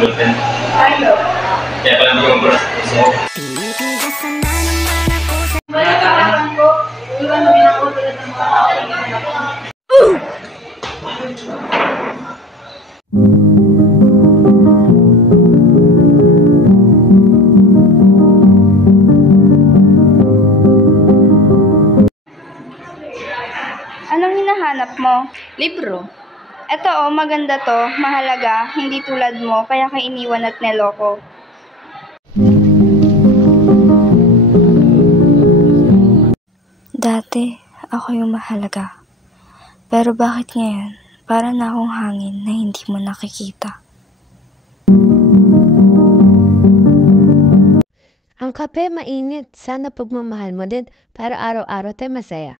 bulpen. Ayaw. Kaya pala hindi ko mabulas. So, Wala ka naman ko. Iwan mo din ako tulad ng mga tao. Anong hinahanap mo? Libro. Eto maganda to, mahalaga, hindi tulad mo, kaya ka iniwan at neloko. Dati, ako yung mahalaga. Pero bakit ngayon, para na akong hangin na hindi mo nakikita? Ang kape mainit. Sana pagmamahal mo din para araw-araw tayo masaya.